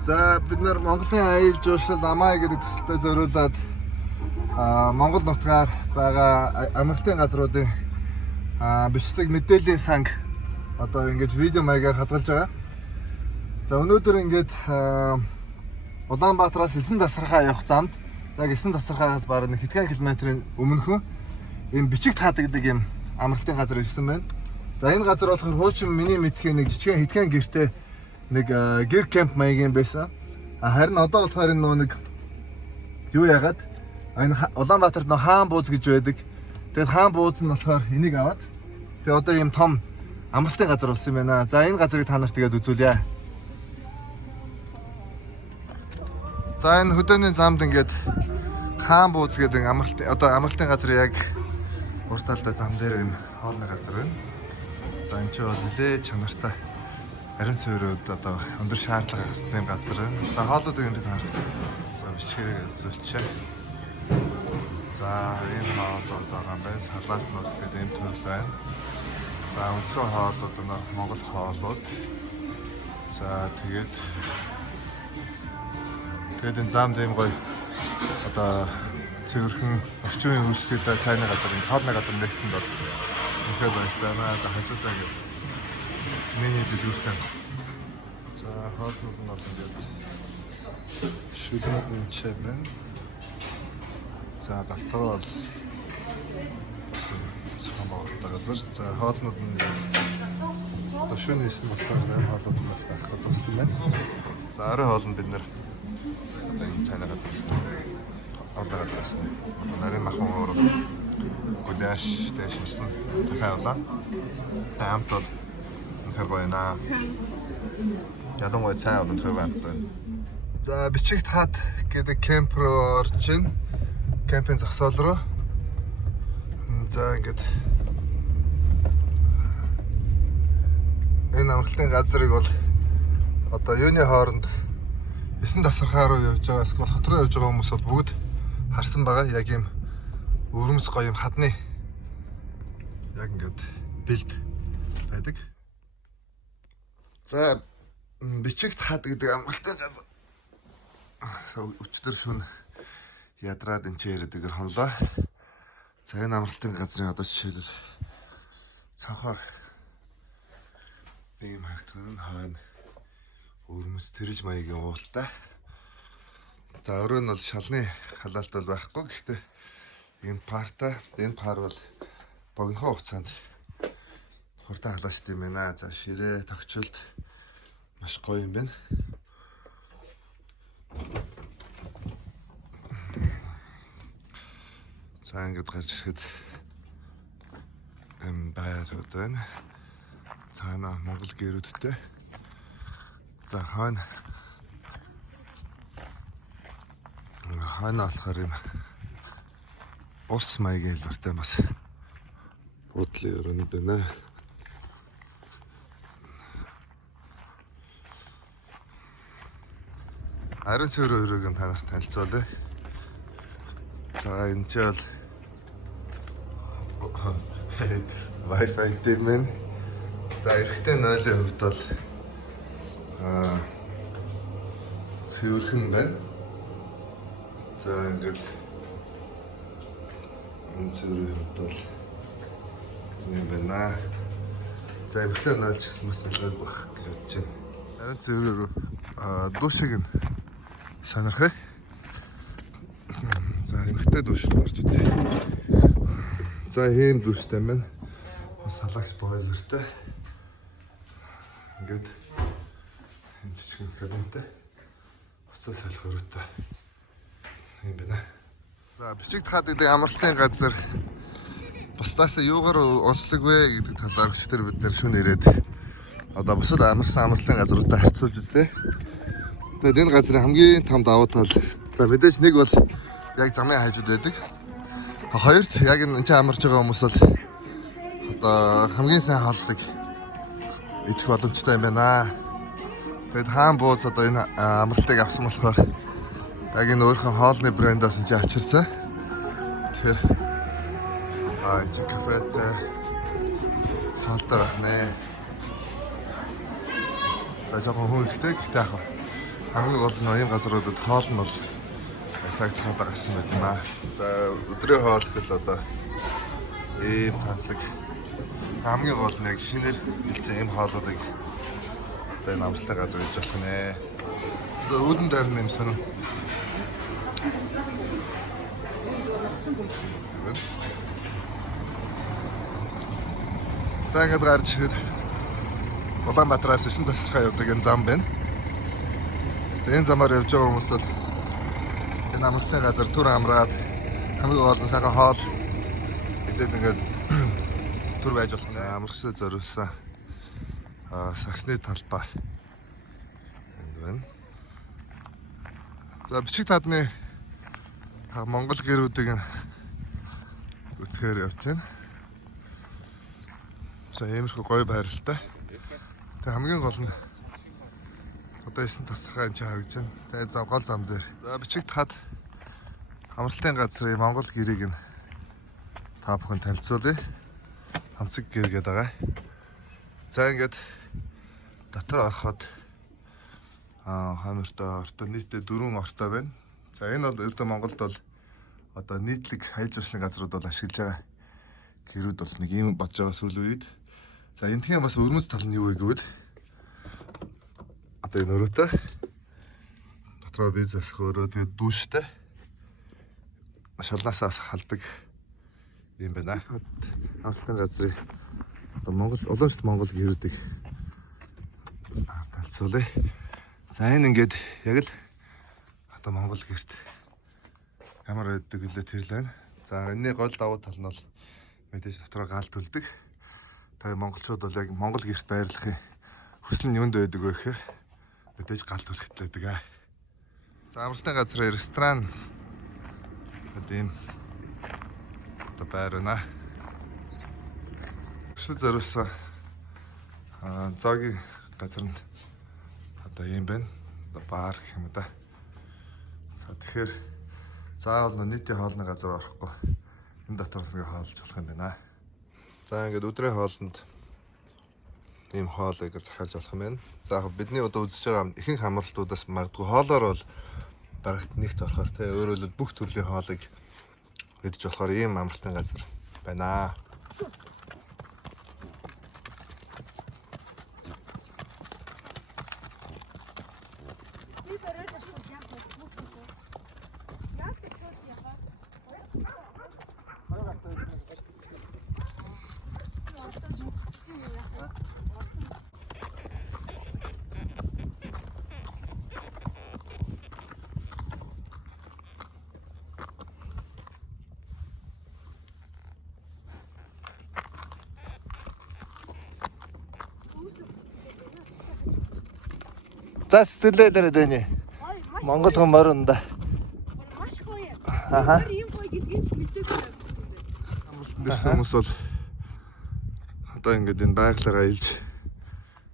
За бид нэр Монголын аял жуулчлал Амаа гэдэг төсөлтөд зориулаад Монгол нутгаар байгаа амралтын газруудын бичлэг мэдээллийн санг одоо ингэж видео маягаар хадгалж байгаа. За өнөөдөр ингээд Улаанбаатараас Элсэн тасархаа явах замд яг Элсэн тасархаагаас баруун хэдхэн километрийн өмнөхөн энэ бичиг таадаг гэдэг юм амралтын газар ирсэн байна. За энэ газар болохоор хуучин миний мэдхийн нэг жижигхэн хэдхэн гэртэй нэг гэр кемп маягийн байсан. Харин одоо болохоор энэ нэг юу яагаад энэ Улаанбаатарт нөө хаан бууз гэж байдаг. Тэгээд хаан бууз нь болохоор энийг аваад тэгээд одоо ийм том амралтын газар болсон юм байна. За энэ газрыг та нарт тэгээд үзүүлье. За энэ хөдөөний замд ингээд хаан бууз гэдэг амралтын газар яг урт талдаа зам дээр энэ хоолны газар байна. За энэ ч бол нэлээд чанартай ариун цэврүүд одоо өндөр шаардлага хасны газар байна. За хоолуудыг энэ таарах. За бичгээрээ үзүүлчихье. За энэ хоолууд байгаа юм байна. Салаатнууд гэдэг энэ төрөл байна. За өнцгөө хоолууд нь Монгол хоолууд. За тэгээд энэ замд ийм гоё одоо цэвэрхэн орчин үеийн үйлчлэгтэй цайны газар, хоолны газар нэгдсэн бол үнэхээр баяртай байна. За хажуудаа ингээд миний дэлгүүртэй. За хоолнууд нь бол ингээд шүлмэд нэмчээ байна. За доктор бол самбартай газар. За хоолнууд нь өшөөний хийсэн болохоор энэ хоолнууд нас байхад туссан байна. За арай хоолнд бид нэр одоо энэ цайны газар гэсэн. Хоолны газар гэсэн. Нарийн махан уур гуляш дэшсэн тахаалаа. Таамт бол үнэхээр гоё наа. Ялангуяа цай бол үнэхээр гоё. За бичиг таад гэдэг кемп руу орж ийн. Кемпийн зогсоол руу. За ингээд энэ амралтын газрыг бол одоо юуны хооронд Элсэн тасархаа руу явж байгаа, эсвэл хот руу явж байгаа хүмүүс бол бүгд харсан байгаа. Яг ийм өвөрмс гоё юм хадны яг ингээд бэлд байдаг. За бичиг таад гэдэг амралтын газар. Өчтөр шөнө ядраад энэ ч яриад игэр хонлоо. За энэ амралтын газрын одоо жишээлбэл цанхаар ийм харагдсан хойно өвөрмөс тэрж маягийн уултай. За өөрөө нь бол шалны халаалт бол байхгүй. Гэхдээ энэ пар бол богино хугацаанд хурдан халаашд юм байна. За ширээ тогтчолд маш гоё юм байна. За ингээд гарч ирэхэд байрууд байна. Цаана Монгол гэрүүдтэй. За хойно болохоор юм ус маягийн хэлбэртэй бас буудлын өрөөнд байна. Ариун цэвэр өрөөг нь танарт танилцуулъя. За энэ ч бол Wi-Fi дэмэн. За эрэгтэй нойлын хувьд бол цэвэрхэн байна. За ингээд энэ цэврийн хувьд бол юм байна. За эрэгтэй нойлч гэсэн бас нэлээд байх гэж бодож байна. Харин цэврээр дуушиг нь сонирхъя. За эрэгтэй душ орж үзье. За ийм душтай байна. Салагч бойлертэй. Ингээд энэ жижиг кабинтэй. Хуцас салхи өрөөтэй. Юм байна. За бичиг таад гэдэг амралтын газар бусдаасаа юугаар онцлог вэ гэдэг талаар өчтөр бид нэр шөнө ирээд одоо бусад амралтын газруудаа харьцуулж үзлээ. Тэгээд энэ газрын хамгийн том давуу тал за мэдээж нэг бол яг замын хажууд байдаг. Хоёрт яг энэ ч амарч байгаа хүмүүс бол одоо хамгийн сайн хооллог идэх боломжтой юм байна. Тэгэд хаан бууз одоо энэ амралтыг авсан болохоор яг энэ өөрхөн хоолны брэндээс нь авчирсан. Тэгэхээр чи кафетэй хоолтой байх нэ. За жоохон хүн ихтэй гэхдээ яг хамгийн гол нь энэ газруудад хоол нь бол цаг цагаар гарсан байна. За өдрийн хоол гэхэл одоо ийм тансаг хамгийн гол нь яг шинээр бэлдсэн ийм хоолуудыг одоо энэ амралтын газар хийж болох нэ. Одоо үүдэн дээр нэм сонин. За ингээд гарч ирээд Улаанбаатараас 9 тасархай явдаг энэ зам байна. Энэ замаар явж байгаа хүмүүс бол энэ амралтын газар түр амраад хамгийн гол нь сайхан хоол идээд ингээд түр байж болох. За амрагчдад зориулсан саксны талбай энд байна. За бичиг тадны Монгол гэрүүдийг үзэхээр явж байна. За иймэрхүү гоё байралтай. Тэг хамгийн гол нь одоо 9 тасархай энэ харагдаж байна. Тэгээд гол зам дээр. За бичигт хад амралтын газрын Монгол гэрийг нь та бүхэн танилцуулъя. Хамцэг гэр гэдэг байгаа. За ингээд дотор ороход хамартай ортой нийтдээ 4 ортой байна. За энэ бол ердөө Монголд бол одоо нийтлэг хаяж уршлын газрууд бол ашиглаж байгаа гэрүүд бол нэг юм бодож байгаа сүүлийн үед. За энтхийн бас өрмөц тал нь юу вэ гэвэл одоо энэ өрөөтэй дотроо бие засах өрөө тэгээд дүүштэй шалнаасаа халдаг юм байна. Амралтын газрын одоо Монгол уламжлалт Монгол гэрүүдийг танилцуулъя. За энэ ингээд яг л одоо Монгол гэрт ямар байдаг гэлээ тэр л байна. За энэний гол давуу тал нь бол мэдээж дотроо гаалт үлдэг. Тэгээ монголчууд бол яг Монгол гэрт байрлахын хүсэл нь юунд байдаг вэ гэхээр мэдээж галт үлэхтэй байдаг. За амралтын газрын ресторан одоо ийм одоо байр байна. Өсөж зориулсан зоогийн газар нь одоо ийм байна. Одоо бар гэх юм да. За тэгэхээр заавал нийтийн хоолны газар орохгүй энэ дотроос ингээ хоолж болох юм байна. За ингээд өдрийн хоолнд ийм хоолыг захиалж болох юм байна. За яг бидний одоо үзэж байгаа ихэнх амралтуудаас магадгүй хоолоор бол барагт нэгт орохоор те өөрөөр хэлбэл бүх төрлийн хоолыг идэж болохоор ийм амралтын газар байна. За сэтгэлээ дээр дэний. Монгол хүн морин да. Маш гоё. Аха. Ийм гоё гэдгийг ч мэдээгүй байсан. Амралтын дээр хүмүүс бол одоо ингээд энэ байгалаараа илж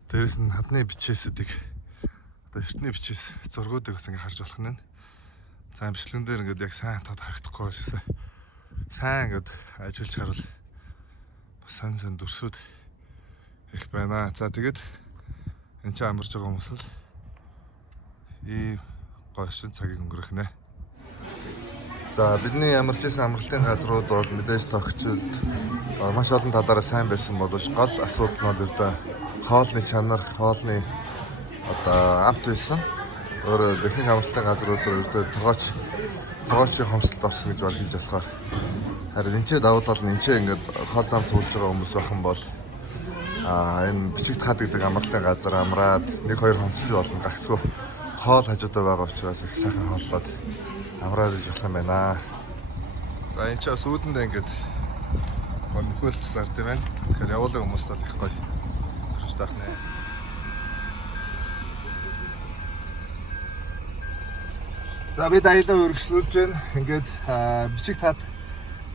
дээрэс нь хадны бичээсүүдийг одоо эртний бичээс зургуудыг бас ингээд харж болох нь. За бичлэгэн дээр ингээд яг сайн тод харагдахгүй байсан. Сайн ингээд ажиллаж харвал бас сан дүрсүүд их байна. За тэгээд энэ ч амарч байгаа хүмүүс л ийм гоё шин цагийг өнгөрөх нэ. За бидний ямарч байсан амралтын газрууд бол мэдээж тогтчлд маш олон талаараа сайн байсан боловч гол асуудал нь бол одоо хоолны чанар, хоолны одоо амт байсан. Өөрөөр ихэнх амралтын газрууд өөртөө тоогоочийн хомсолд орсон гэж бол хэлж болохоор харин энэ ч давуу тал нь энэ ингээд хоол зам туулж байгаа хүмүүс бахан бол энэ бичигт хад гэдэг амралтын газар амраад 1-2 хонцлог болно гагцгүй хоол хажуудаа байгаа учраас их сайхан хооллоод амраад иж болох юм байна. За энэ ч бас үүдэндээ ингээд мөхөлц сар тийм ээ. Тэгэхээр явуулын хүмүүс бол их гоё харж таах нэ. За бид аялал өргөжлүүлж байна. Ингээд бичигт хад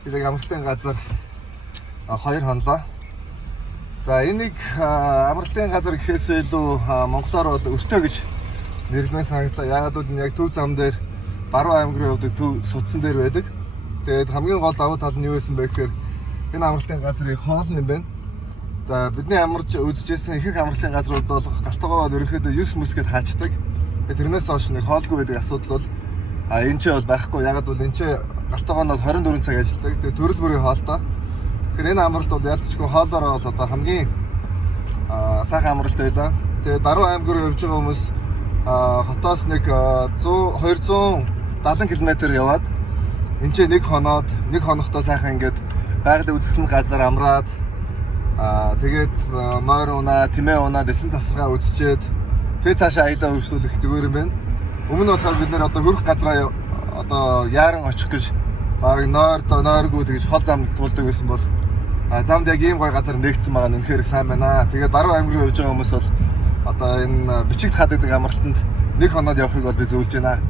гэдэг амралтын газар 2 хонлоо. За энийг амралтын газар гэхээсээ илүү монголоор бол өртөө гэж нэрлэмээ санагдлаа. Яагаад гэвэл яг төв зам дээр Баруун аймгийн хувьд төв судсан дээр байдаг. Тэгээд хамгийн гол давуу тал нь юу байсан бэ гэхээр энэ амралтын газрын хоол юм байна. За бидний амарч үзэжсэн ихэнх амралтын газрууд бол галтгоо бол ерөнхийдөө 9 мэсгээд хаачдаг. Тэрнээс хойш нэг хоолгүй байдаг асуудал бол энэ ч бол байхгүй. Ягаад бол энэ ч гартогоонод 24 цаг ажилладаг. Тэгээ төрөл бүрийн хоолтой. Тэгэхээр энэ амралт бол ялцчгүй хоолоороо бол одоо хамгийн сайхан амралт байлаа. Тэгээ Баруун аймаг руу явж байгаа хүмүүс хотоос нэг 270 км яваад энэ ч нэг хоногтой сайхан ингээд байгаль үзсэн газар амраад тэгээд морь унаа, тэмээ унаа, дэсэн тасаргаа үзчихэд тэгээ цаашаа аялаа үргэлжлүүлэх зүгээр юм байна. Өмнө болохоор бид нэр одоо хөрөх газраа одоо яаран очих гэж баг нойргүй тэгж хол зам туулдаг байсан бол замд яг ийм гоё газар нэгдсэн байгаа нь үнэхээр их сайн байна. Тэгээд Баруун аймаг руу явж байгаа хүмүүс бол одоо энэ бичигт хаад гэдэг амралтанд нэг хоноод явахыг бол би зөвлөж байна.